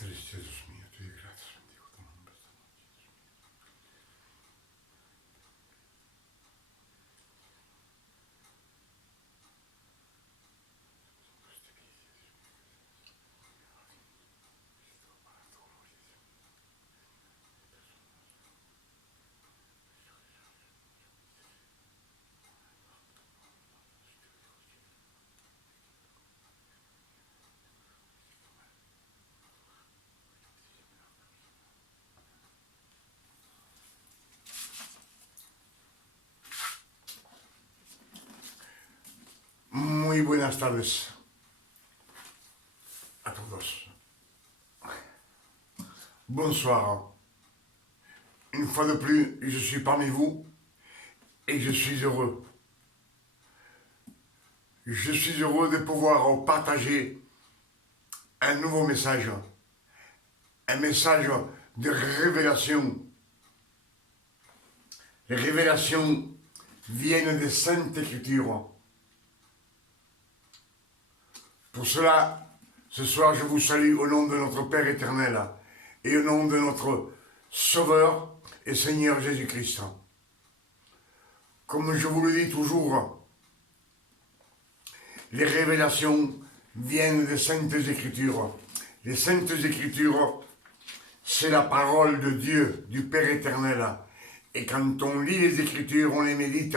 Cristo Jesús mío, te doy gracias, bendigo tu nombre. Muy buenas tardes a todos. Bonsoir. Une fois de plus, je suis parmi vous et je suis heureux. Je suis heureux de pouvoir partager un nouveau message. Un message de révélation. Les révélations viennent des Saintes Écritures. Pour cela, ce soir, je vous salue au nom de notre Père éternel et au nom de notre Sauveur et Seigneur Jésus-Christ. Comme je vous le dis toujours, les révélations viennent des Saintes Écritures. Les Saintes Écritures, c'est la parole de Dieu, du Père éternel. Et quand on lit les Écritures, on les médite.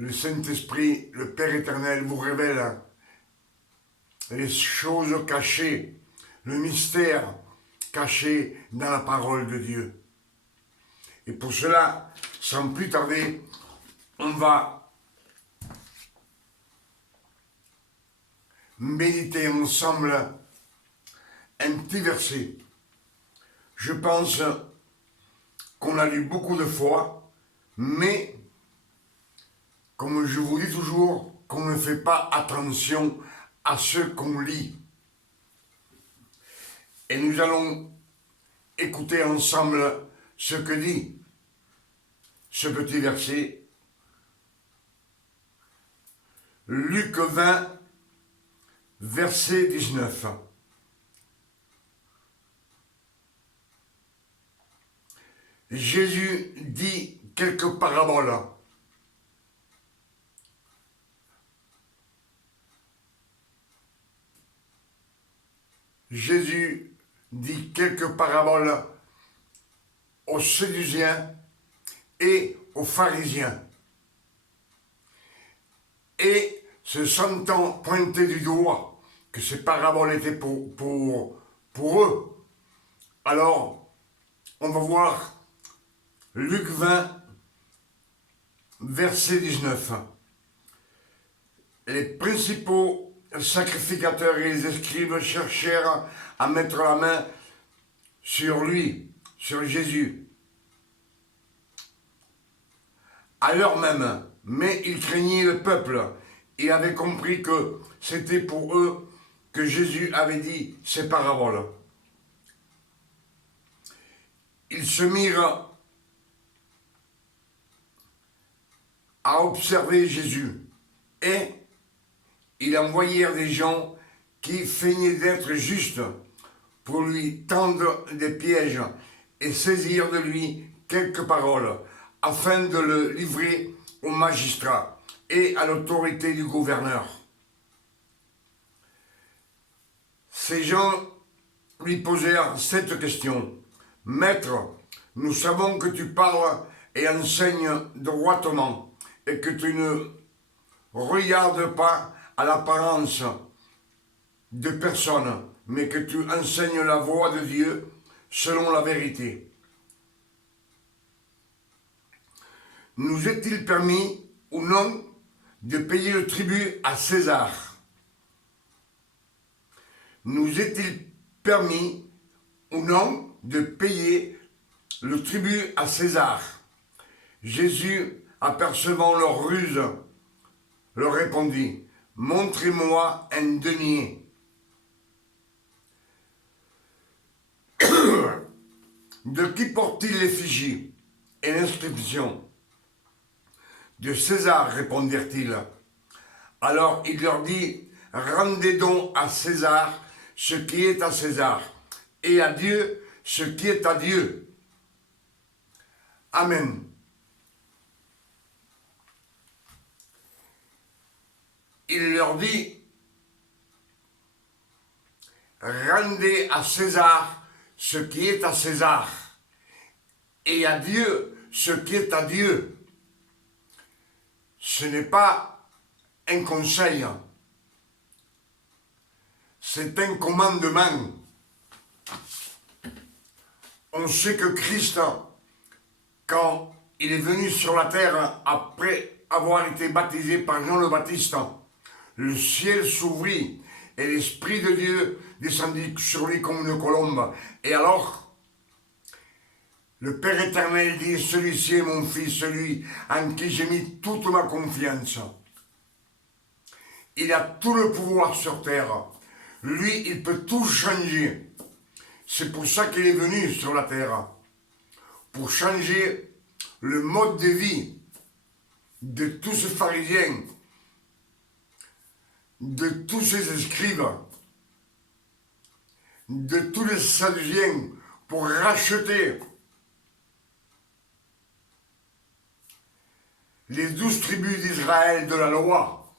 Le Saint-Esprit, le Père éternel, vous révèle les choses cachées, le mystère caché dans la parole de Dieu. Et pour cela, sans plus tarder, on va méditer ensemble un petit verset. Je pense qu'on l'a lu beaucoup de fois, mais comme je vous dis toujours, qu'on ne fait pas attention à ce qu'on lit. Et nous allons écouter ensemble ce que dit ce petit verset. Luc 20, verset 19. Jésus dit quelques paraboles. Jésus dit quelques paraboles aux Sadducéens et aux pharisiens. Et se sentant pointer du doigt que ces paraboles étaient pour eux, alors on va voir Luc 20, verset 19. Les principaux sacrificateurs et les scribes cherchèrent à mettre la main sur lui, sur Jésus, à l'heure même, mais ils craignaient le peuple. Ils avaient compris que c'était pour eux que Jésus avait dit ces paraboles. Ils se mirent à observer Jésus et ils envoyèrent des gens qui feignaient d'être justes pour lui tendre des pièges et saisir de lui quelques paroles afin de le livrer au magistrat et à l'autorité du gouverneur. Ces gens lui posèrent cette question. « Maître, nous savons que tu parles et enseignes droitement et que tu ne regardes pas à l'apparence de personne, mais que tu enseignes la voie de Dieu selon la vérité. Nous est-il permis ou non de payer le tribut à César? Nous est-il permis ou non de payer le tribut à César? Jésus, apercevant leur ruse, leur répondit, « Montrez-moi un denier. » De qui porte-t-il l'effigie et l'inscription? De César, répondirent-ils. Alors il leur dit, rendez donc à César ce qui est à César, et à Dieu ce qui est à Dieu. Amen. Il leur dit, rendez à César ce qui est à César, et à Dieu ce qui est à Dieu. Ce n'est pas un conseil, c'est un commandement. On sait que Christ, quand il est venu sur la terre après avoir été baptisé par Jean le Baptiste, le ciel s'ouvrit et l'Esprit de Dieu descendit sur lui comme une colombe. Et alors, le Père éternel dit, celui-ci est mon fils, celui en qui j'ai mis toute ma confiance. Il a tout le pouvoir sur terre. Lui, il peut tout changer. C'est pour ça qu'il est venu sur la terre. Pour changer le mode de vie de tous ces pharisiens, de tous ces scribes, de tous les sadduciens, pour racheter les 12 tribus d'Israël de la loi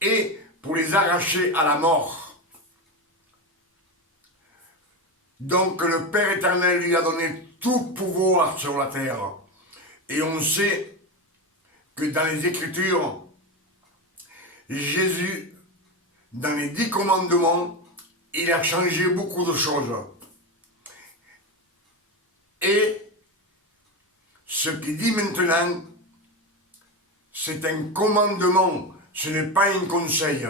et pour les arracher à la mort. Donc le Père éternel lui a donné tout pouvoir sur la terre. Et on sait que dans les Écritures, Jésus, dans les 10 commandements, il a changé beaucoup de choses. Et ce qu'il dit maintenant, c'est un commandement, ce n'est pas un conseil.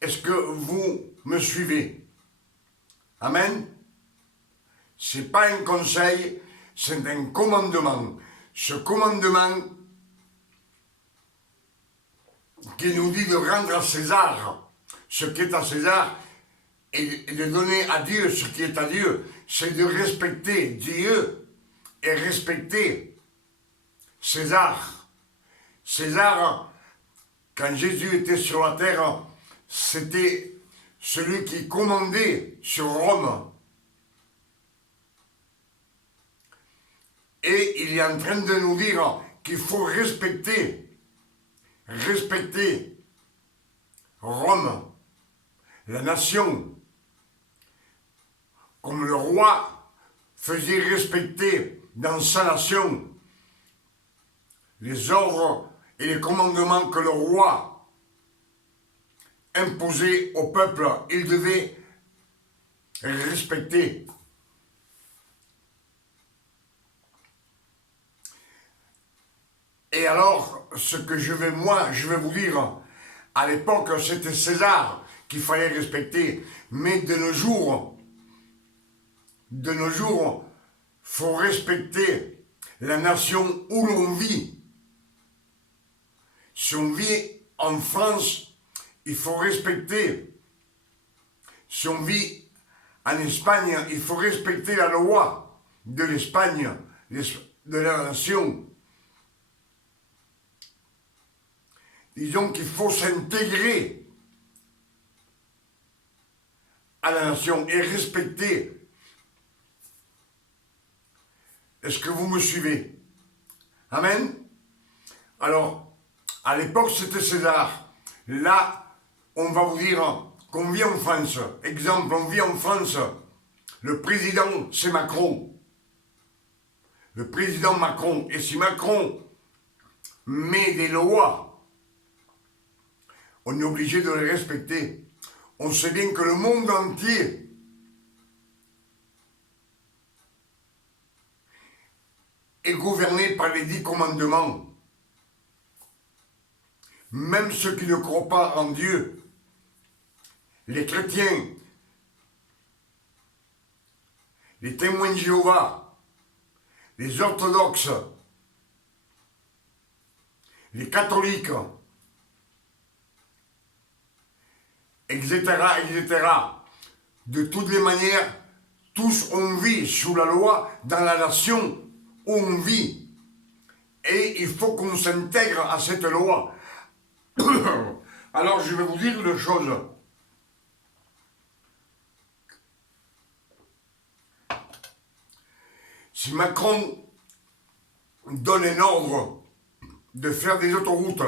Est-ce que vous me suivez? Amen. Ce n'est pas un conseil, c'est un commandement. Ce commandement qui nous dit de rendre à César ce qui est à César et de donner à Dieu ce qui est à Dieu, c'est de respecter Dieu et respecter César. César, quand Jésus était sur la terre, c'était celui qui commandait sur Rome. Et il est en train de nous dire qu'il faut respecter Rome, la nation, comme le roi faisait respecter dans sa nation les ordres et les commandements que le roi imposait au peuple. Il devait respecter. Et alors, ce que je vais vous dire, à l'époque, c'était César qu'il fallait respecter. Mais de nos jours, il faut respecter la nation où l'on vit. Si on vit en France, il faut respecter. Si on vit en Espagne, il faut respecter la loi de l'Espagne, de la nation. Disons qu'il faut s'intégrer à la nation et respecter. Est-ce que vous me suivez? Amen. Alors, à l'époque, c'était César. Là, on va vous dire qu'on vit en France. Exemple, on vit en France. Le président, c'est Macron. Le président Macron. Et si Macron met des lois, on est obligé de les respecter. On sait bien que le monde entier est gouverné par les 10 commandements. Même ceux qui ne croient pas en Dieu, les chrétiens, les témoins de Jéhovah, les orthodoxes, les catholiques, etc., etc. De toutes les manières, tous on vit sous la loi dans la nation où on vit. Et il faut qu'on s'intègre à cette loi. Alors je vais vous dire une chose. Si Macron donne un ordre de faire des autoroutes,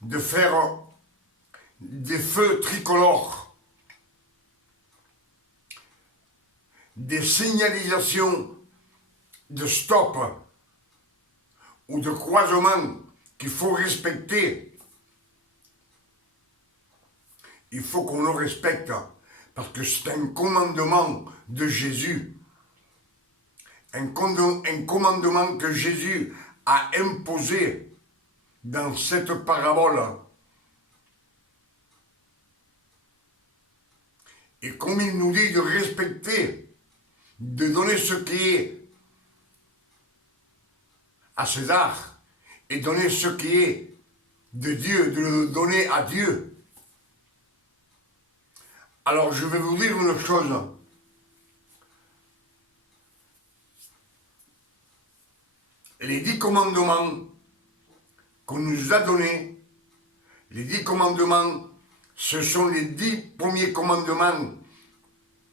de faire des feux tricolores, des signalisations de stop ou de croisement qu'il faut respecter, il faut qu'on le respecte parce que c'est un commandement de Jésus. Un commandement que Jésus a imposé dans cette parabole. Et comme il nous dit de respecter, de donner ce qui est à César et donner ce qui est de Dieu, de le donner à Dieu. Alors je vais vous dire une chose. Les 10 commandements qu'on nous a donnés, les 10 commandements, ce sont les 10 premiers commandements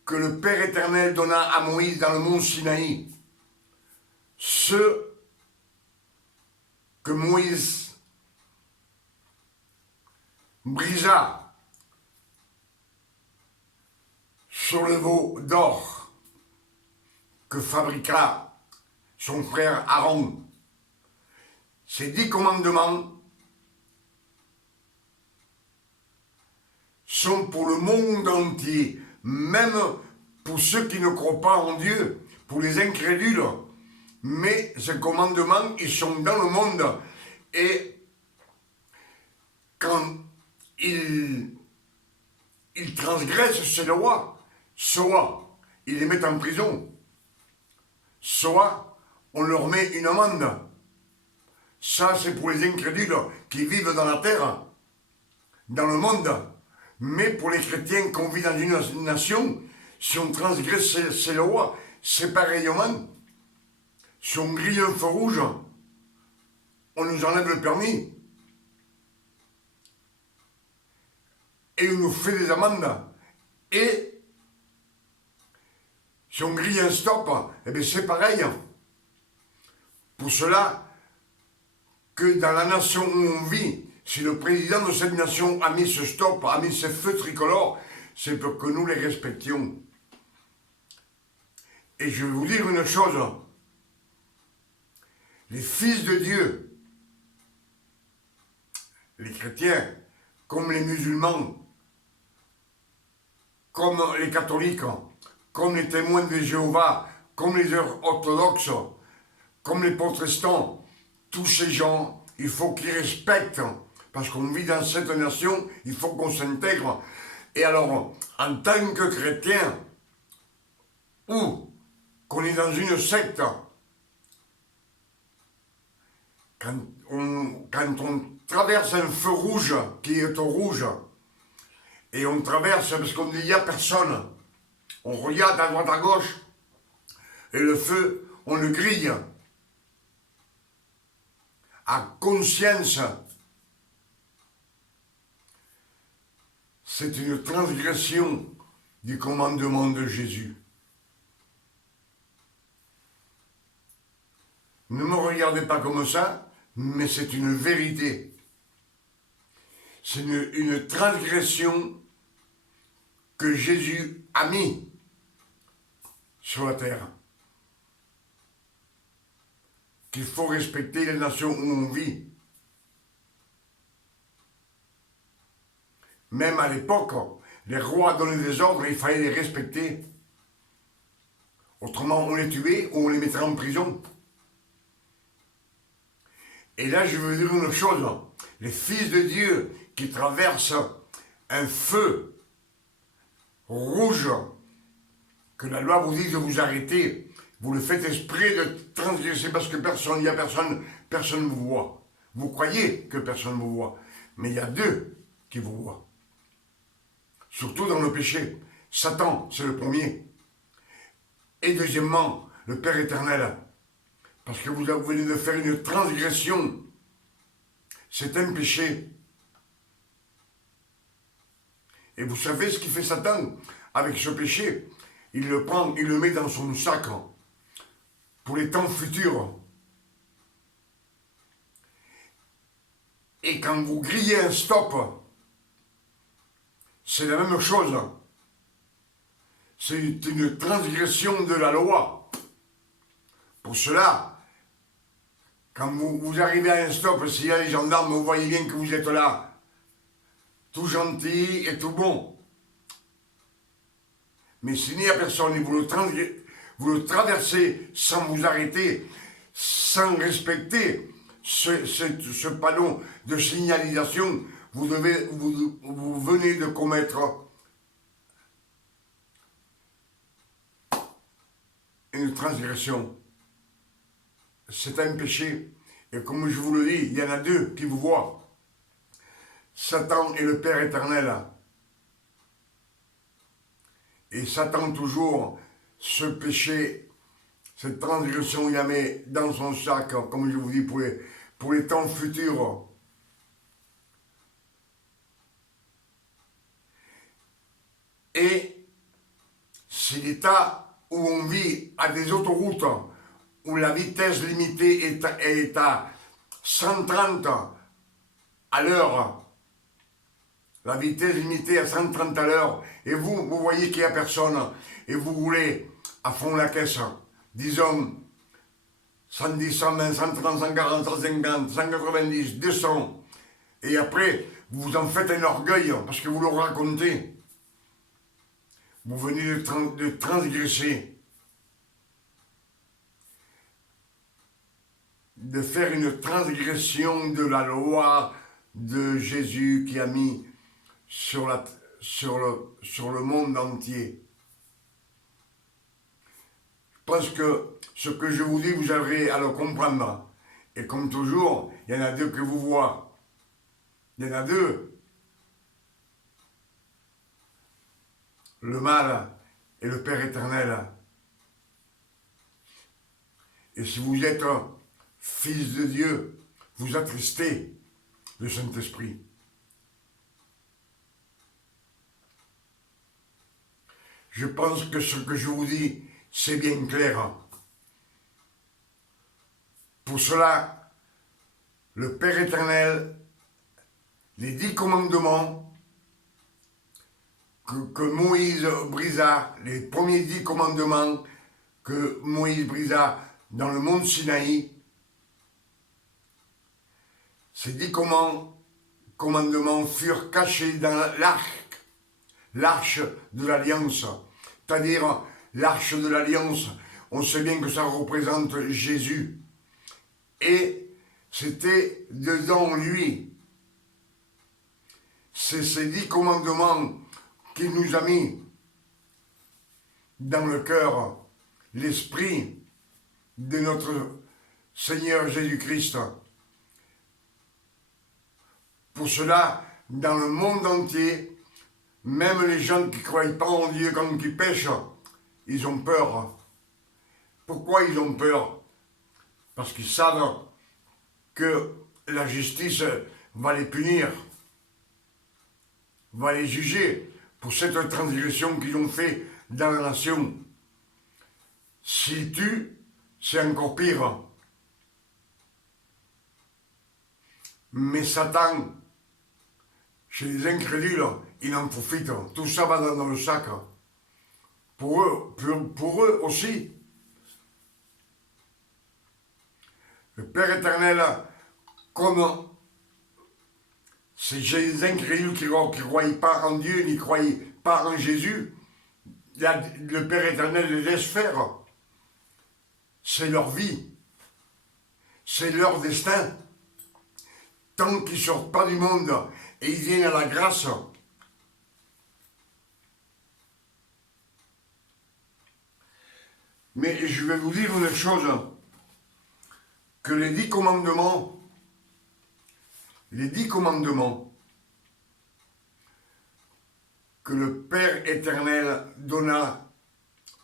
que le Père éternel donna à Moïse dans le mont Sinaï. Ceux que Moïse brisa sur le veau d'or que fabriqua son frère Aaron. Ces 10 commandements sont pour le monde entier, même pour ceux qui ne croient pas en Dieu, pour les incrédules. Mais ces commandements, ils sont dans le monde. Et quand ils transgressent ces lois, soit ils les mettent en prison, soit on leur met une amende. Ça, c'est pour les incrédules qui vivent dans la terre, dans le monde. Mais pour les chrétiens qu'on vit dans une nation, si on transgresse ces lois, c'est pareillement. Si on grille un feu rouge, on nous enlève le permis. Et on nous fait des amendes. Et si on grille un stop, eh bien c'est pareil. Pour cela que dans la nation où on vit, si le président de cette nation a mis ce stop, a mis ce feu tricolore, c'est pour que nous les respections. Et je vais vous dire une chose. Les fils de Dieu, les chrétiens, comme les musulmans, comme les catholiques, comme les témoins de Jéhovah, comme les orthodoxes, comme les protestants, tous ces gens, il faut qu'ils respectent, parce qu'on vit dans cette nation, il faut qu'on s'intègre. Et alors, en tant que chrétien, ou qu'on est dans une secte, quand on traverse un feu rouge qui est au rouge, et on traverse parce qu'on dit il n'y a personne, on regarde à droite à gauche, et le feu, on le grille, à conscience. C'est une transgression du commandement de Jésus. Ne me regardez pas comme ça, mais c'est une vérité. C'est une transgression que Jésus a mis sur la terre. Qu'il faut respecter les nations où on vit. Même à l'époque, les rois donnaient des ordres et il fallait les respecter. Autrement, on les tuait ou on les mettrait en prison. Et là, je veux dire une chose. Les fils de Dieu qui traversent un feu rouge, que la loi vous dit de vous arrêter, vous le faites exprès de transgresser parce que personne, il n'y a personne, personne ne vous voit. Vous croyez que personne ne vous voit, mais il y a deux qui vous voient. Surtout dans le péché. Satan, c'est le premier. Et deuxièmement, le Père éternel. parce que vous venez de faire une transgression. C'est un péché. Et vous savez ce qu'il fait Satan avec ce péché? Il le prend, il le met dans son sac pour les temps futurs. Et quand vous grillez un stop, c'est la même chose. C'est une transgression de la loi. Pour cela, quand vous arrivez à un stop, s'il y a les gendarmes, vous voyez bien que vous êtes là, tout gentil et tout bon. Mais s'il n'y a personne et vous le traversez sans vous arrêter, sans respecter ce panneau de signalisation, vous venez de commettre une transgression. C'est un péché. Et comme je vous le dis, il y en a deux qui vous voient. Satan et le Père éternel. Et Satan toujours, ce péché, cette transgression, il la met dans son sac, comme je vous dis, pour les temps futurs. Et c'est l'état où on vit à des autoroutes, où la vitesse limitée est à 130 à l'heure. La vitesse limitée à 130 à l'heure. Et vous voyez qu'il n'y a personne. Et vous roulez à fond la caisse. Disons 110, 120, 130, 140, 150, 190, 200. Et après, vous en faites un orgueil parce que vous le racontez. Vous venez de transgresser. De faire une transgression de la loi de Jésus qui a mis sur le monde entier. Je pense que ce que je vous dis, vous arriverez à le comprendre. Et comme toujours, il y en a deux que vous voyez. Il y en a deux. Le mal et le Père éternel. Et si vous êtes fils de Dieu, vous attristez le Saint-Esprit. Je pense que ce que je vous dis, c'est bien clair. Pour cela, le Père éternel, les 10 commandements que Moïse brisa, les premiers 10 commandements que Moïse brisa dans le mont Sinaï, ces 10 commandements furent cachés dans l'arche de l'Alliance, c'est-à-dire l'arche de l'Alliance. On sait bien que ça représente Jésus. Et c'était dedans lui. C'est ces 10 commandements qu'il nous a mis dans le cœur, l'esprit de notre Seigneur Jésus-Christ. Pour cela, dans le monde entier, même les gens qui ne croient pas en Dieu quand ils pêchent, ils ont peur. Pourquoi ils ont peur? Parce qu'ils savent que la justice va les punir, va les juger pour cette transgression qu'ils ont fait dans la nation. S'ils tuent, c'est encore pire. Mais Satan, chez les incrédules, il en profite. Tout ça va dans le sac. Pour eux aussi. Le Père éternel, comme c'est les incrédules qui ne croient pas en Dieu, ni ne croient pas en Jésus, le Père éternel les laisse faire. C'est leur vie. C'est leur destin. Tant qu'ils ne sortent pas du monde et ils viennent à la grâce. Mais je vais vous dire une chose, que les 10 commandements que le Père éternel donna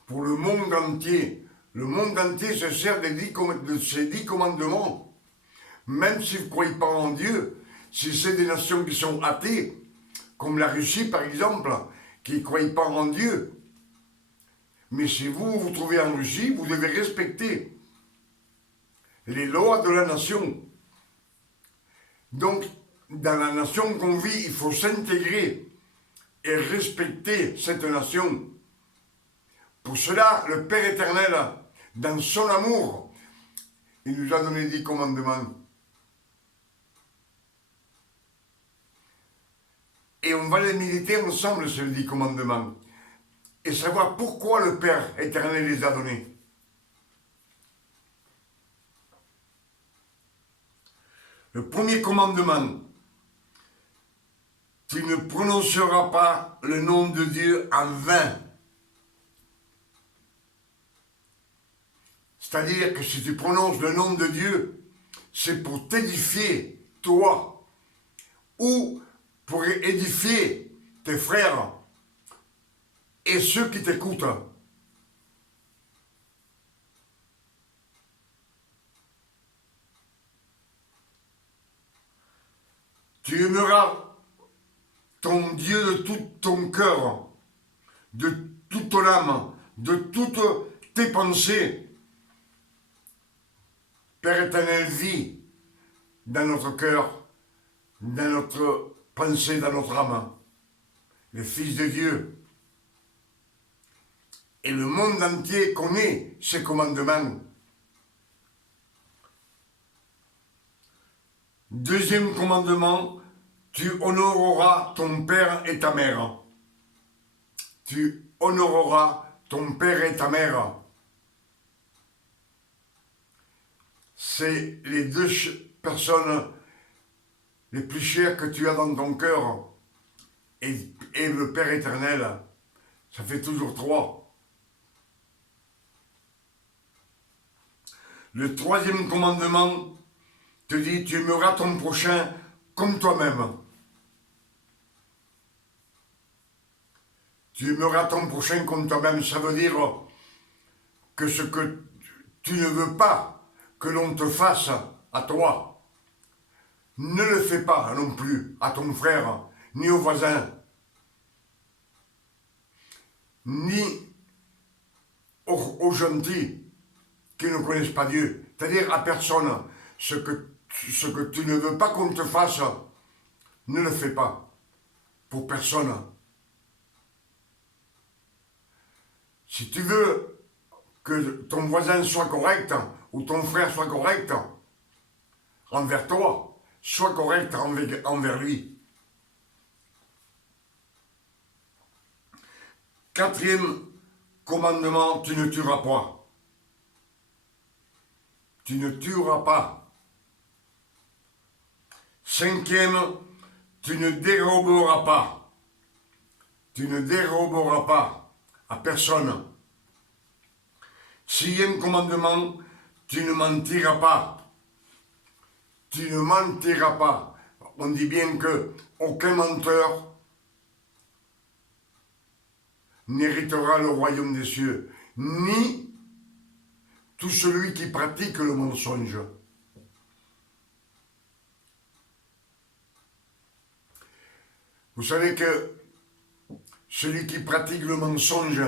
pour le monde entier, Le monde entier se sert de ces 10 commandements. Même s'ils ne croient pas en Dieu, si c'est des nations qui sont athées, comme la Russie par exemple, qui ne croient pas en Dieu. Mais si vous vous trouvez en Russie, vous devez respecter les lois de la nation. Donc, dans la nation qu'on vit, il faut s'intégrer et respecter cette nation. Pour cela, le Père éternel, dans son amour, il nous a donné 10 commandements. Et on va les méditer ensemble, ces 10 commandements. Et savoir pourquoi le Père éternel les a donnés. Le premier commandement, tu ne prononceras pas le nom de Dieu en vain. C'est-à-dire que si tu prononces le nom de Dieu, c'est pour t'édifier, toi, ou pour édifier tes frères et ceux qui t'écoutent. Tu aimeras ton Dieu de tout ton cœur, de toute ton âme, de toutes tes pensées. Père éternel, vit dans notre cœur, dans notre pensée, dans notre âme. Les fils de Dieu. Et le monde entier connaît ces commandements. Deuxième commandement, tu honoreras ton père et ta mère. Tu honoreras ton père et ta mère. C'est les 2 personnes les plus chères que tu as dans ton cœur. Et le Père éternel, ça fait toujours 3. Le troisième commandement te dit, tu aimeras ton prochain comme toi-même. Tu aimeras ton prochain comme toi-même, ça veut dire que ce que tu ne veux pas que l'on te fasse à toi, ne le fais pas non plus à ton frère, ni au voisin, ni aux gentils qui ne connaissent pas Dieu. C'est-à-dire à personne, ce que tu ne veux pas qu'on te fasse, ne le fais pas pour personne. Si tu veux que ton voisin soit correct, ou ton frère soit correct envers toi, sois correct envers lui. 4e commandement, tu ne tueras pas. Tu ne tueras pas. 5e, tu ne déroberas pas. Tu ne déroberas pas à personne. 6e commandement, tu ne mentiras pas. Tu ne mentiras pas. On dit bien que aucun menteur n'héritera le royaume des cieux, ni tout celui qui pratique le mensonge. Vous savez que celui qui pratique le mensonge,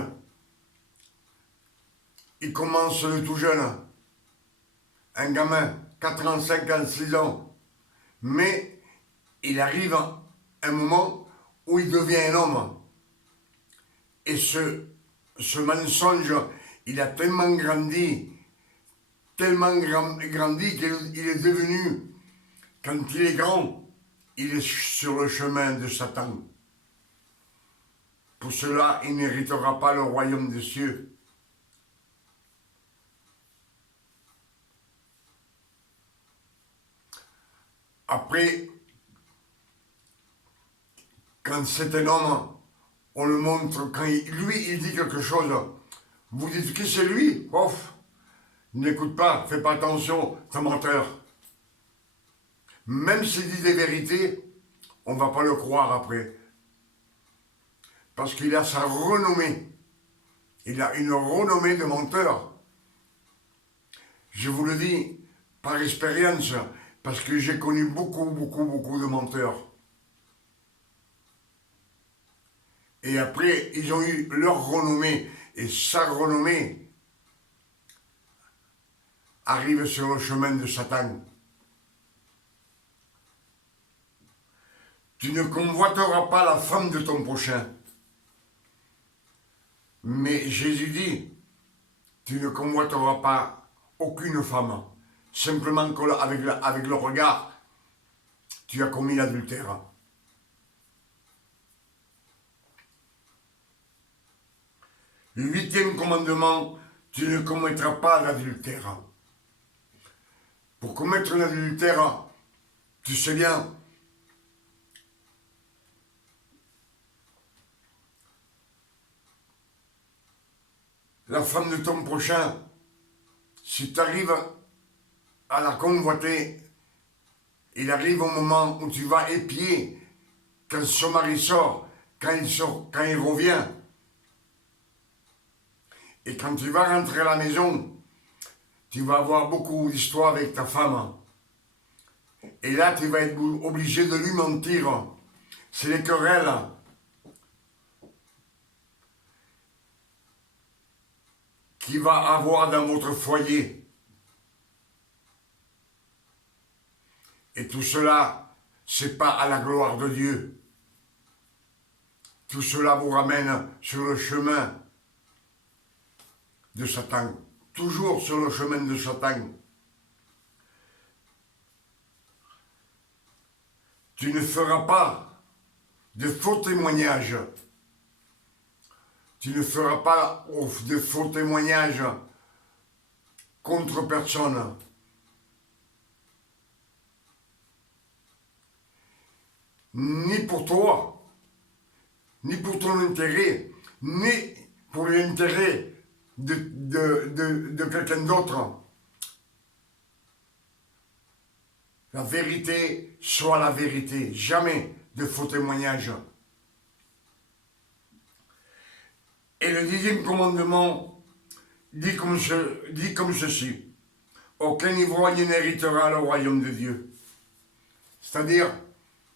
il commence de tout jeune. Un gamin, 4 ans, 5 ans, 6 ans. Mais il arrive un moment où il devient un homme. Et ce mensonge, il a tellement grandi qu'il est devenu, quand il est grand, il est sur le chemin de Satan. Pour cela, il n'héritera pas le royaume des cieux. Après, quand c'est un homme, on le montre, quand il dit quelque chose, vous dites qui c'est lui? Ouf, n'écoute pas, fais pas attention, c'est un menteur. Même s'il dit des vérités, on ne va pas le croire après. Parce qu'il a sa renommée. Il a une renommée de menteur. Je vous le dis par expérience, parce que j'ai connu beaucoup de menteurs. Et après, ils ont eu leur renommée, et sa renommée arrive sur le chemin de Satan. Tu ne convoiteras pas la femme de ton prochain. Mais Jésus dit, tu ne convoiteras pas aucune femme. Simplement avec le regard, tu as commis l'adultère. Le 8e commandement, tu ne commettras pas l'adultère. Pour commettre l'adultère, tu sais bien, la femme de ton prochain, si tu arrives à la convoiter, il arrive au moment où tu vas épier, quand son mari sort, quand il revient, et quand tu vas rentrer à la maison, tu vas avoir beaucoup d'histoires avec ta femme. Et là, tu vas être obligé de lui mentir. C'est les querelles. Qu'il va avoir dans votre foyer. Et tout cela, c'est pas à la gloire de Dieu. Tout cela vous ramène sur le chemin de Satan. Toujours sur le chemin de Satan. Tu ne feras pas de faux témoignages. Tu ne feras pas de faux témoignages contre personne. Ni pour toi, ni pour ton intérêt, ni pour l'intérêt de quelqu'un d'autre. La vérité soit la vérité, jamais de faux témoignages. Et le 10e commandement dit comme ceci. Aucun ivrogne n'héritera le royaume de Dieu. C'est-à-dire,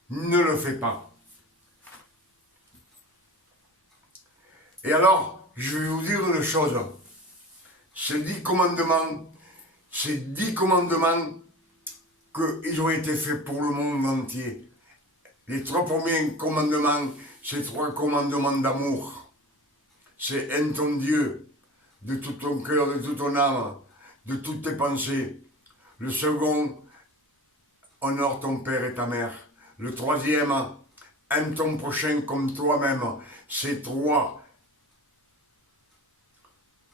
ne le fais pas. Et alors, je vais vous dire une chose. Ces 10 commandements qu'ils ont été faits pour le monde entier. Les 3 premiers commandements, c'est 3 commandements d'amour. C'est aime ton Dieu de tout ton cœur, de toute ton âme, de toutes tes pensées. Le second, honore ton père et ta mère. Le 3e, aime ton prochain comme toi-même. Ces 3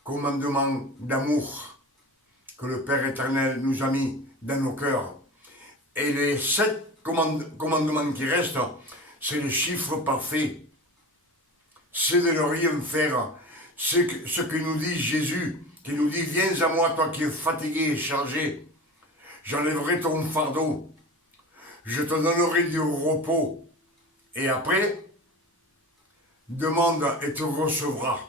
commandements d'amour que le Père éternel nous a mis dans nos cœurs. Et les 7 commandements qui restent, c'est le chiffre parfait. C'est de ne rien faire. C'est ce que nous dit Jésus, qui nous dit, viens à moi, toi qui es fatigué et chargé. J'enlèverai ton fardeau. Je te donnerai du repos. Et après, demande et tu recevras.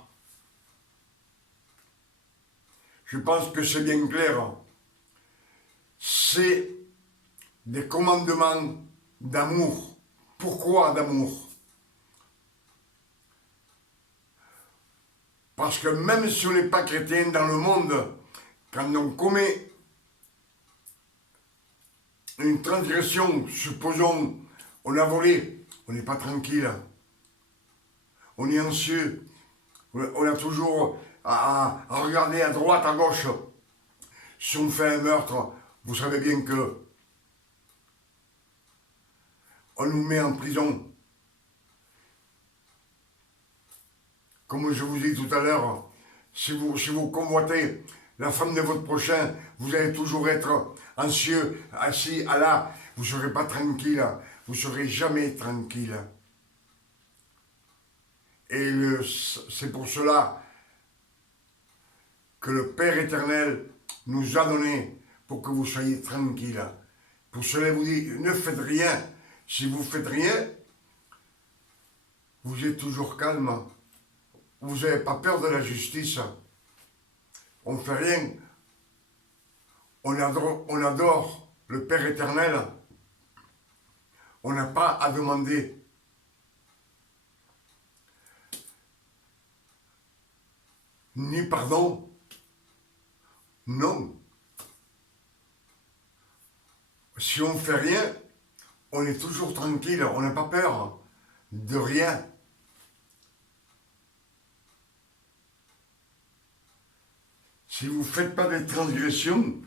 Je pense que c'est bien clair. C'est des commandements d'amour. Pourquoi d'amour? Parce que même si on n'est pas chrétien dans le monde, quand on commet une transgression, supposons, on a volé, on n'est pas tranquille. On est anxieux. On a toujours à regarder à droite, à gauche. Si on fait un meurtre, vous savez bien que on nous met en prison. Comme je vous ai dit tout à l'heure, si vous convoitez la femme de votre prochain, vous allez toujours être anxieux, assis à là, vous ne serez pas tranquille, vous ne serez jamais tranquille. Et c'est pour cela que le Père éternel nous a donné pour que vous soyez tranquille. Pour cela, il vous dit, ne faites rien. Si vous ne faites rien, vous êtes toujours calme. Vous n'avez pas peur de la justice. On ne fait rien. on adore le Père éternel, on n'a pas à demander. Ni pardon, non. Si on ne fait rien, on est toujours tranquille, on n'a pas peur de rien. Si vous ne faites pas des transgressions,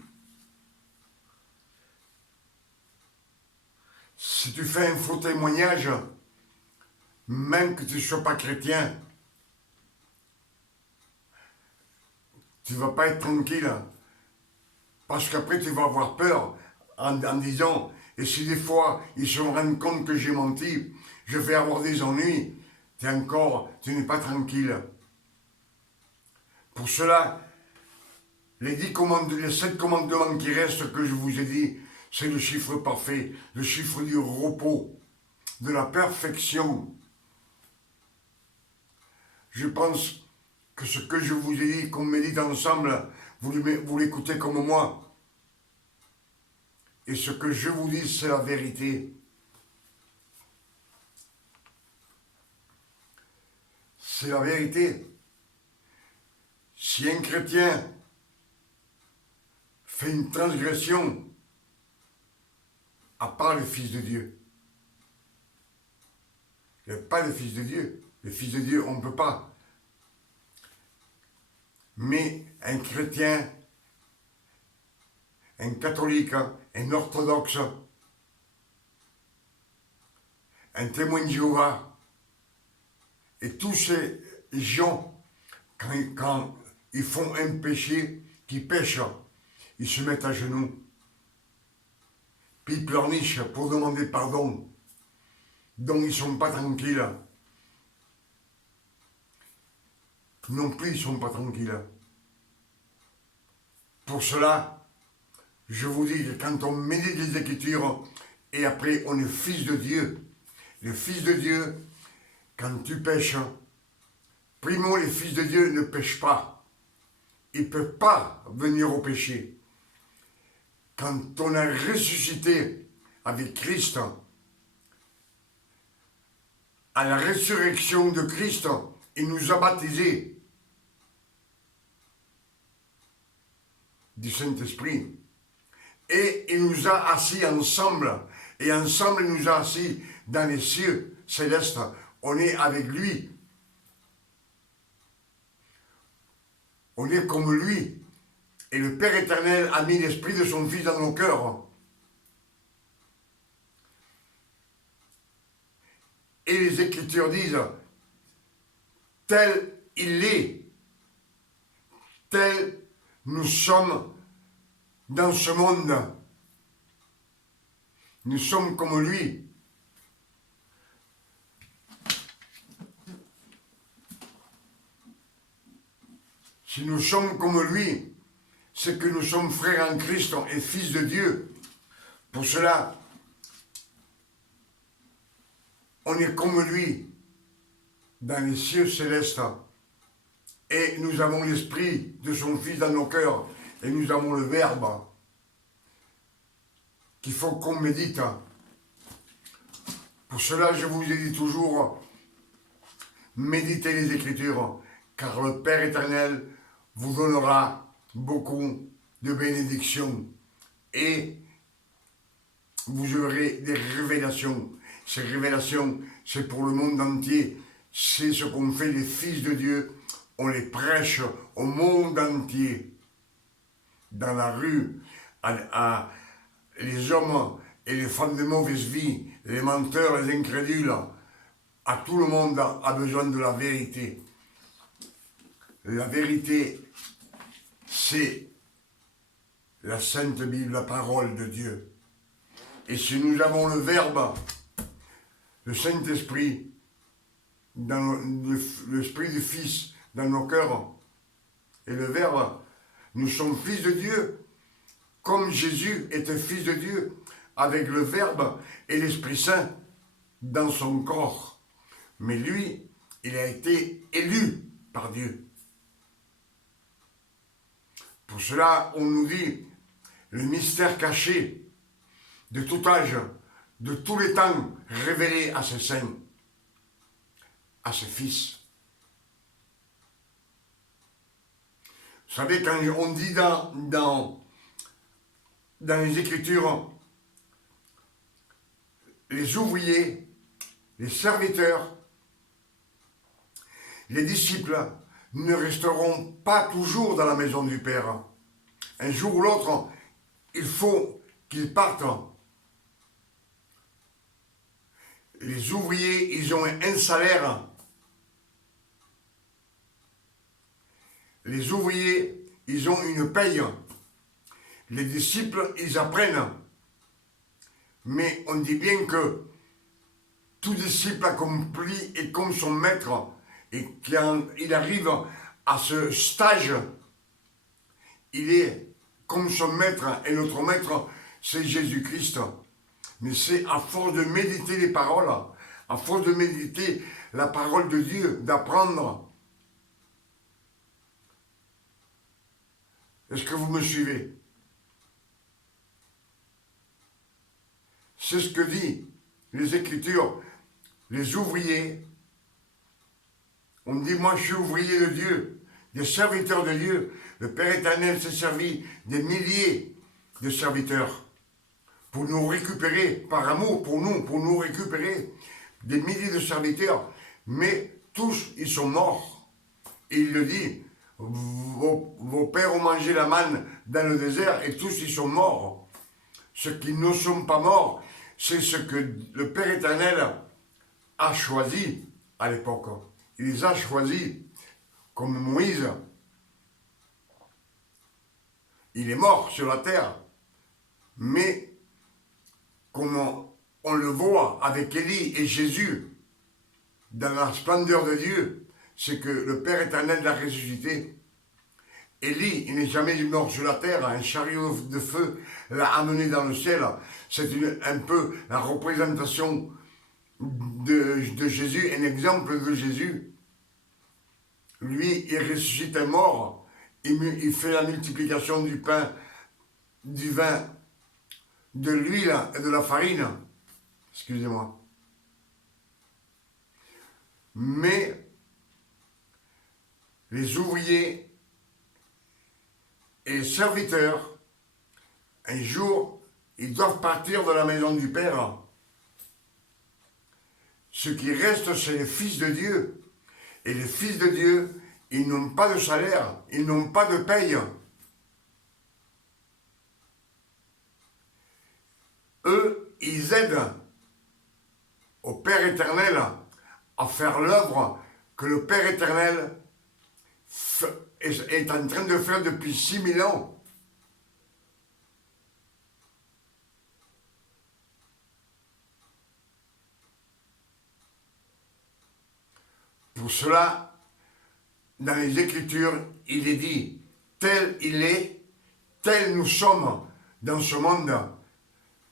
si tu fais un faux témoignage, même que tu ne sois pas chrétien, tu ne vas pas être tranquille. Parce qu'après, tu vas avoir peur en disant, et si des fois ils se rendent compte que j'ai menti, je vais avoir des ennuis, tu n'es pas tranquille. Pour cela, les 7 commandements qui restent que je vous ai dit, c'est le chiffre parfait, le chiffre du repos, de la perfection. Je pense que ce que je vous ai dit, qu'on médite ensemble, vous l'écoutez comme moi. Et ce que je vous dis, c'est la vérité. C'est la vérité. Si un chrétien fait une transgression, à part le Fils de Dieu, il n'y a pas le Fils de Dieu. Le Fils de Dieu, on ne peut pas. Mais un chrétien, un catholique, un orthodoxe, un témoin de Jéhovah, et tous ces gens, quand ils font un péché, qui pêchent, ils se mettent à genoux, puis ils pleurnichent pour demander pardon. Donc ils ne sont pas tranquilles. Non plus, ils ne sont pas tranquilles. Pour cela, je vous dis que quand on médite les Écritures, et après on est fils de Dieu, le Fils de Dieu, quand tu pêches, primo, les fils de Dieu ne pêchent pas. Ils ne peuvent pas venir au péché. Quand on a ressuscité avec Christ, à la résurrection de Christ, il nous a baptisés du Saint-Esprit. Et il nous a assis ensemble. Et ensemble, il nous a assis dans les cieux célestes. On est avec lui. On est comme lui. Et le Père éternel a mis l'esprit de son Fils dans nos cœurs. Et les Écritures disent, tel il est, tel nous sommes dans ce monde. Nous sommes comme lui. Si nous sommes comme lui, c'est que nous sommes frères en Christ et fils de Dieu. Pour cela, on est comme lui dans les cieux célestes. Et nous avons l'esprit de son Fils dans nos cœurs. Et nous avons le Verbe qu'il faut qu'on médite. Pour cela, je vous ai dit toujours, méditez les Écritures, car le Père éternel vous donnera beaucoup de bénédictions et vous aurez des révélations. Ces révélations, c'est pour le monde entier. C'est ce qu'ont fait les fils de Dieu. On les prêche au monde entier. Dans la rue, les hommes et les femmes de mauvaise vie, les menteurs, les incrédules, à tout le monde a besoin de la vérité. La vérité, c'est la Sainte Bible, la parole de Dieu. Et si nous avons le Verbe, le Saint-Esprit, dans l'Esprit du Fils dans nos cœurs, et le Verbe, nous sommes fils de Dieu, comme Jésus était fils de Dieu, avec le Verbe et l'Esprit Saint dans son corps. Mais lui, il a été élu par Dieu. Pour cela, on nous dit, le mystère caché de tout âge, de tous les temps, révélé à ses saints, à ses fils. Vous savez, quand on dit dans les Écritures, les ouvriers, les serviteurs, les disciples ne resteront pas toujours dans la maison du Père. Un jour ou l'autre, il faut qu'ils partent. Les ouvriers, ils ont un salaire. Les ouvriers, ils ont une paye. Les disciples, ils apprennent. Mais on dit bien que tout disciple accompli est comme son maître. Et quand il arrive à ce stage, il est comme son maître. Et notre maître, c'est Jésus-Christ. Mais c'est à force de méditer les paroles, à force de méditer la parole de Dieu, d'apprendre. Est-ce que vous me suivez? C'est ce que dit les Écritures. Les ouvriers, on me dit, moi je suis ouvrier de Dieu, des serviteurs de Dieu. Le Père éternel s'est servi des milliers de serviteurs pour nous récupérer, par amour pour nous récupérer, des milliers de serviteurs. Mais tous, ils sont morts. Et il le dit, vos pères ont mangé la manne dans le désert et tous, ils sont morts. Ceux qui ne sont pas morts, c'est ce que le Père éternel a choisi à l'époque. Il les a choisis, comme Moïse. Il est mort sur la terre. Mais, comme on le voit avec Élie et Jésus, dans la splendeur de Dieu, c'est que le Père éternel l'a ressuscité. Élie, il n'est jamais mort sur la terre, un chariot de feu l'a amené dans le ciel. C'est un peu la représentation de Jésus, un exemple de Jésus. Lui, il ressuscite un mort, il fait la multiplication du pain, du vin, de l'huile et de la farine. Excusez-moi. Mais les ouvriers et les serviteurs, un jour, ils doivent partir de la maison du Père. Ce qui reste, c'est les fils de Dieu. Et les fils de Dieu, ils n'ont pas de salaire, ils n'ont pas de paye. Eux, ils aident au Père éternel à faire l'œuvre que le Père éternel est en train de faire depuis 6000 ans. Pour cela, dans les Écritures, il est dit, tel il est, tel nous sommes dans ce monde.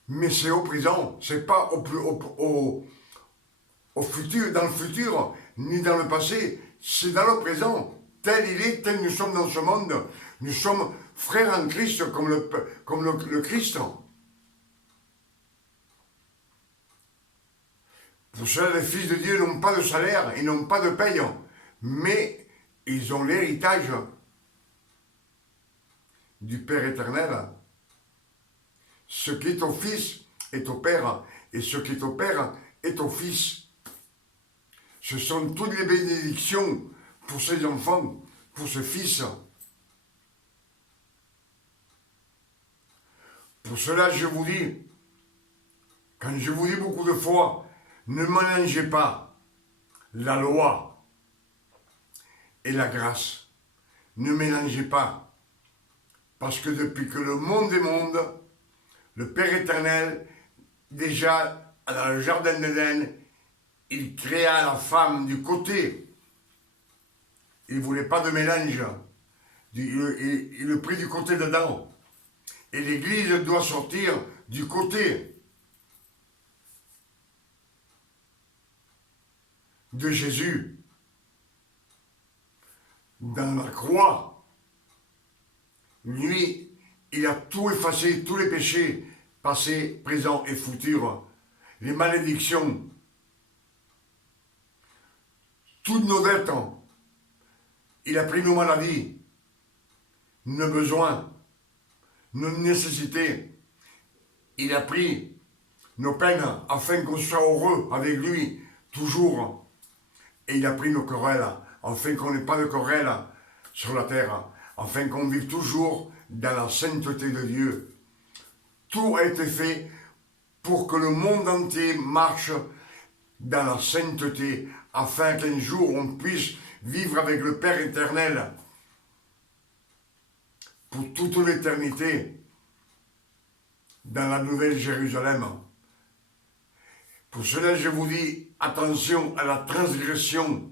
Mais c'est au présent, c'est pas au futur, dans le futur, ni dans le passé, c'est dans le présent. Tel il est, tel nous sommes dans ce monde. Nous sommes frères en Christ comme le Christ. Pour cela, les fils de Dieu n'ont pas de salaire, ils n'ont pas de paye, mais ils ont l'héritage du Père éternel. Ce qui est au Fils est au Père, et ce qui est au Père est au Fils. Ce sont toutes les bénédictions pour ces enfants, pour ce Fils. Pour cela, je vous dis, quand je vous dis beaucoup de fois, ne mélangez pas la loi et la grâce. Ne mélangez pas. Parce que depuis que le monde est monde, le Père éternel, déjà dans le jardin d'Éden, il créa la femme du côté. Il ne voulait pas de mélange. Il le prit du côté d'Adam. Et l'Église doit sortir du côté de Jésus. Dans la croix, lui, il a tout effacé, tous les péchés, passés, présents et futurs, les malédictions, toutes nos dettes. Il a pris nos maladies, nos besoins, nos nécessités. Il a pris nos peines afin qu'on soit heureux avec lui, toujours. Et il a pris nos querelles, afin qu'on n'ait pas de querelles sur la terre, afin qu'on vive toujours dans la sainteté de Dieu. Tout a été fait pour que le monde entier marche dans la sainteté, afin qu'un jour on puisse vivre avec le Père éternel pour toute l'éternité dans la nouvelle Jérusalem. Pour cela, je vous dis, attention à la transgression.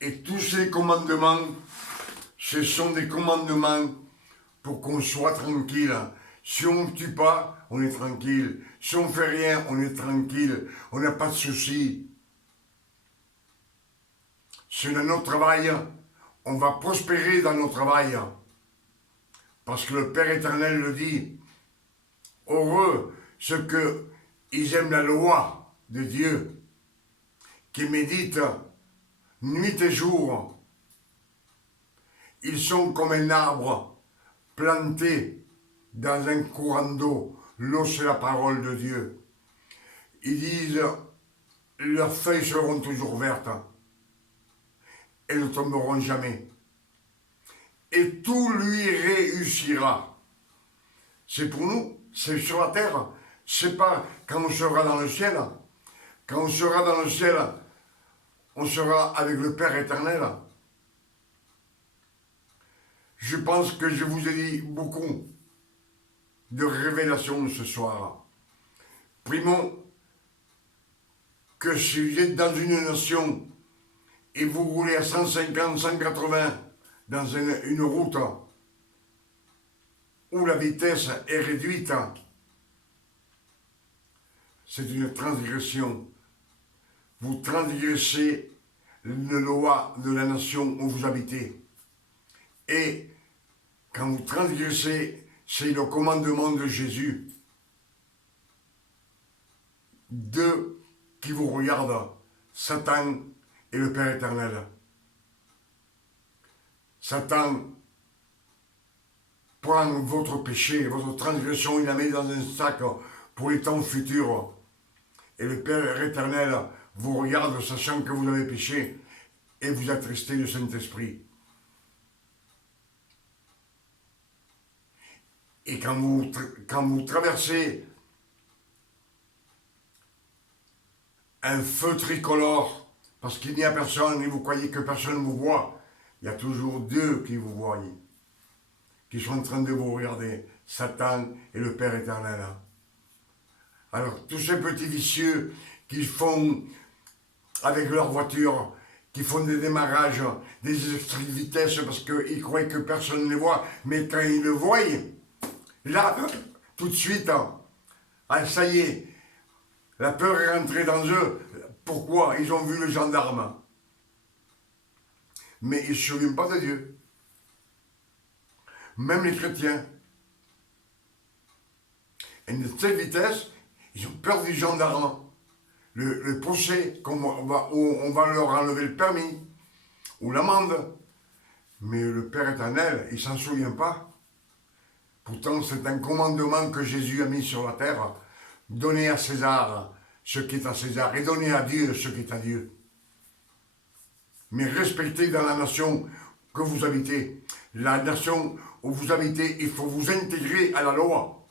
Et tous ces commandements, ce sont des commandements pour qu'on soit tranquille. Si on ne tue pas, on est tranquille. Si on ne fait rien, on est tranquille. On n'a pas de soucis. Si on a notre travail, on va prospérer dans notre travail. Parce que le Père éternel le dit. Heureux ceux qu'ils aiment la loi de Dieu, qui méditent nuit et jour. Ils sont comme un arbre planté dans un courant d'eau. L'eau, c'est la parole de Dieu. Ils disent, leurs feuilles seront toujours vertes. Elles ne tomberont jamais. Et tout lui réussira. C'est pour nous, c'est sur la terre. C'est pas quand on sera dans le ciel. Quand on sera dans le ciel, on sera avec le Père éternel. Je pense que je vous ai dit beaucoup de révélations ce soir. Primo, que si vous êtes dans une nation et vous roulez à 150, 180 dans une route où la vitesse est réduite, c'est une transgression. Vous transgressez les lois de la nation où vous habitez. Et quand vous transgressez, c'est le commandement de Jésus. Deux qui vous regardent, Satan et le Père éternel. Satan prend votre péché, votre transgression, il la met dans un sac pour les temps futurs. Et le Père éternel vous regarde, sachant que vous avez péché, et vous attristez le Saint-Esprit. Et quand vous traversez un feu tricolore, parce qu'il n'y a personne, et vous croyez que personne vous voit, il y a toujours deux qui vous voient, qui sont en train de vous regarder, Satan et le Père éternel. Alors, tous ces petits vicieux qui font avec leur voiture, qui font des démarrages, des extraits de vitesse parce qu'ils croient que personne ne les voit, mais quand ils le voient, là, tout de suite, ah, ça y est, la peur est rentrée dans eux. Pourquoi? Ils ont vu le gendarme. Mais ils ne se souviennent pas de Dieu. Même les chrétiens. Et de cette vitesse, ils ont peur du gendarme. Le procès, où on va leur enlever le permis, ou l'amende. Mais le Père éternel, il ne s'en souvient pas. Pourtant, c'est un commandement que Jésus a mis sur la terre. Donnez à César ce qui est à César et donnez à Dieu ce qui est à Dieu. Mais respectez dans la nation que vous habitez. La nation où vous habitez, il faut vous intégrer à la loi.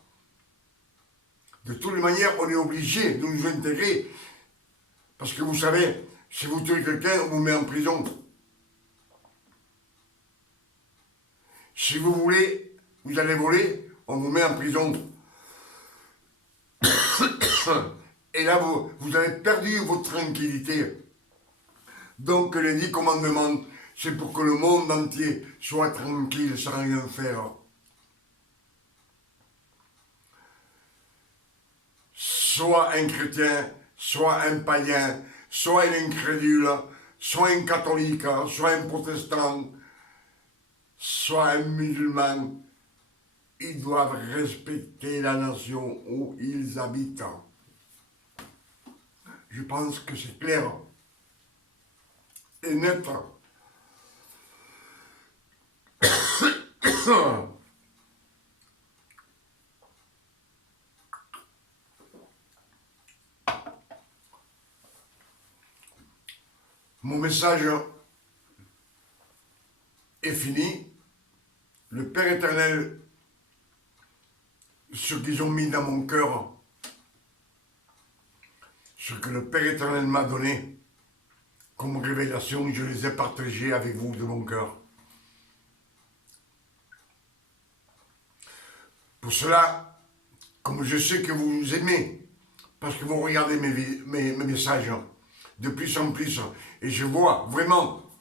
De toutes les manières, on est obligé de nous intégrer. Parce que vous savez, si vous tuez quelqu'un, on vous met en prison. Si vous voulez, vous allez voler, on vous met en prison. Et là, vous avez perdu votre tranquillité. Donc, les 10 commandements, c'est pour que le monde entier soit tranquille sans rien faire. Soit un chrétien, soit un païen, soit un incrédule, soit un catholique, soit un protestant, soit un musulman, ils doivent respecter la nation où ils habitent. Je pense que c'est clair et net. Mon message est fini. Le Père éternel, ce qu'ils ont mis dans mon cœur, ce que le Père éternel m'a donné comme révélation, je les ai partagés avec vous de mon cœur. Pour cela, comme je sais que vous aimez, parce que vous regardez mes messages de plus en plus, et je vois vraiment,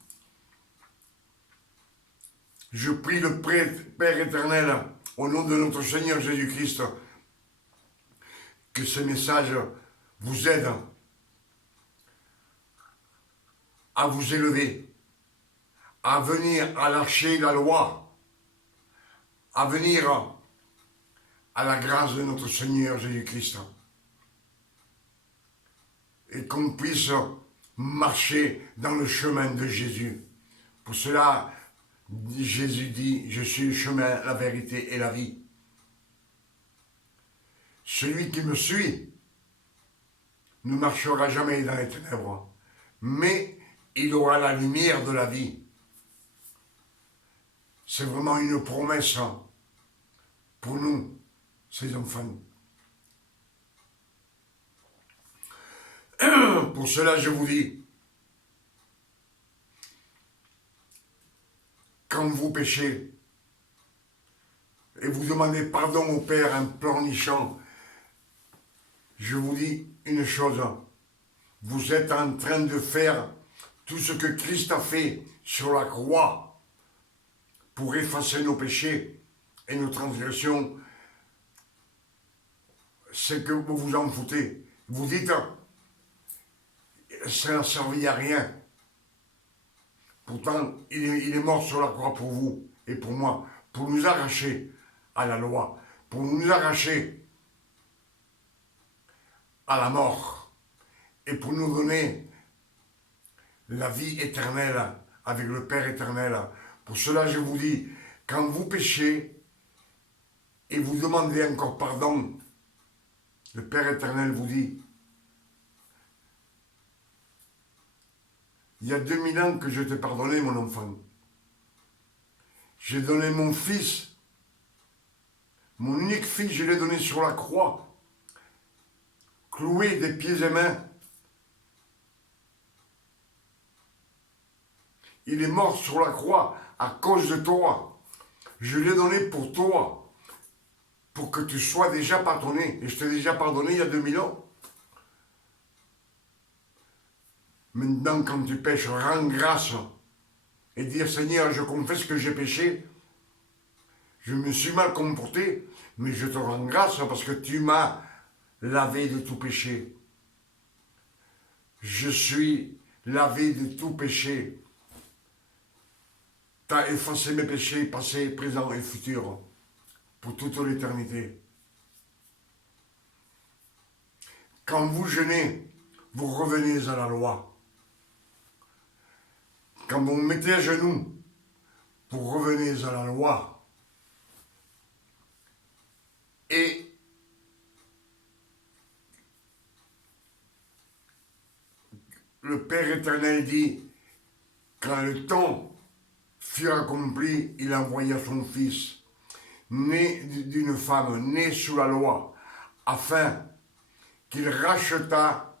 je prie le Père éternel, au nom de notre Seigneur Jésus-Christ, que ce message vous aide à vous élever, à venir à lâcher la loi, à venir à la grâce de notre Seigneur Jésus-Christ. Et qu'on puisse marcher dans le chemin de Jésus. Pour cela, Jésus dit, je suis le chemin, la vérité et la vie. Celui qui me suit ne marchera jamais dans les ténèbres, mais il aura la lumière de la vie. C'est vraiment une promesse pour nous, ces enfants. Pour cela, je vous dis, quand vous péchez et vous demandez pardon au Père en pleurnichant, je vous dis une chose, vous êtes en train de faire tout ce que Christ a fait sur la croix pour effacer nos péchés et nos transgressions. C'est que vous vous en foutez. Vous dites, ça n'a servi à rien. Pourtant, il est mort sur la croix pour vous et pour moi, pour nous arracher à la loi, pour nous arracher à la mort et pour nous donner la vie éternelle avec le Père éternel. Pour cela, je vous dis, quand vous péchez et vous demandez encore pardon, le Père éternel vous dit, il y a 2000 ans que je t'ai pardonné, mon enfant. J'ai donné mon fils, mon unique fils, je l'ai donné sur la croix, cloué des pieds et mains. Il est mort sur la croix à cause de toi. Je l'ai donné pour toi, pour que tu sois déjà pardonné. Et je t'ai déjà pardonné il y a 2000 ans. Maintenant, quand tu pêches, rends grâce et dire, Seigneur, je confesse que j'ai péché. Je me suis mal comporté, mais je te rends grâce parce que tu m'as lavé de tout péché. Je suis lavé de tout péché. Tu as effacé mes péchés passés, présents et futurs pour toute l'éternité. Quand vous jeûnez, vous revenez à la loi. Quand vous vous mettez à genoux, vous revenez à la loi. Et le Père éternel dit, quand le temps fut accompli, il envoya son fils, né d'une femme, né sous la loi, afin qu'il rachetât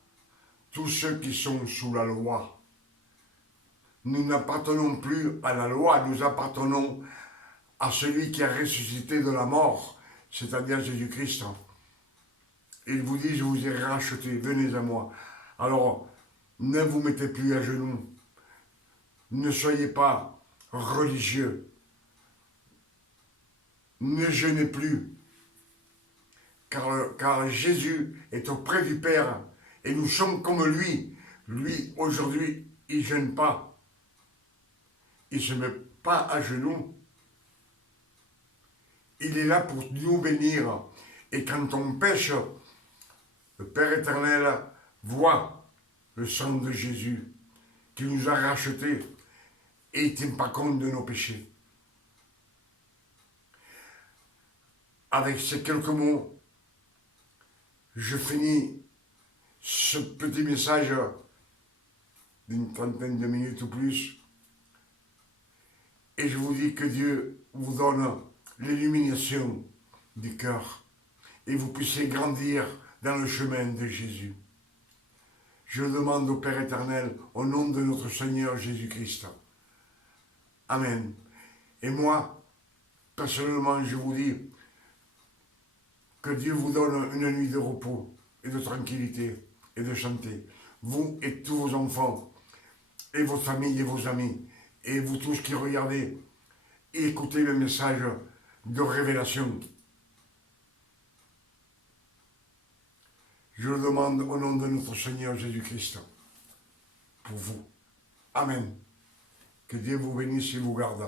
tous ceux qui sont sous la loi. Nous n'appartenons plus à la loi, nous appartenons à celui qui a ressuscité de la mort, c'est-à-dire Jésus-Christ. Il vous dit, je vous ai racheté, venez à moi. Alors, ne vous mettez plus à genoux, ne soyez pas religieux, ne jeûnez plus, car Jésus est auprès du Père, et nous sommes comme lui. Lui, aujourd'hui, il ne gêne pas. Il ne se met pas à genoux. Il est là pour nous bénir. Et quand on pêche, le Père éternel voit le sang de Jésus qui nous a rachetés et il ne tient pas compte de nos péchés. Avec ces quelques mots, je finis ce petit message d'une trentaine de minutes ou plus. Et je vous dis que Dieu vous donne l'illumination du cœur et vous puissiez grandir dans le chemin de Jésus. Je le demande au Père éternel au nom de notre Seigneur Jésus-Christ. Amen. Et moi, personnellement, je vous dis que Dieu vous donne une nuit de repos et de tranquillité et de santé. Vous et tous vos enfants, et votre famille et vos amis, et vous tous qui regardez et écoutez le message de révélation. Je le demande au nom de notre Seigneur Jésus-Christ, pour vous. Amen. Que Dieu vous bénisse et vous garde.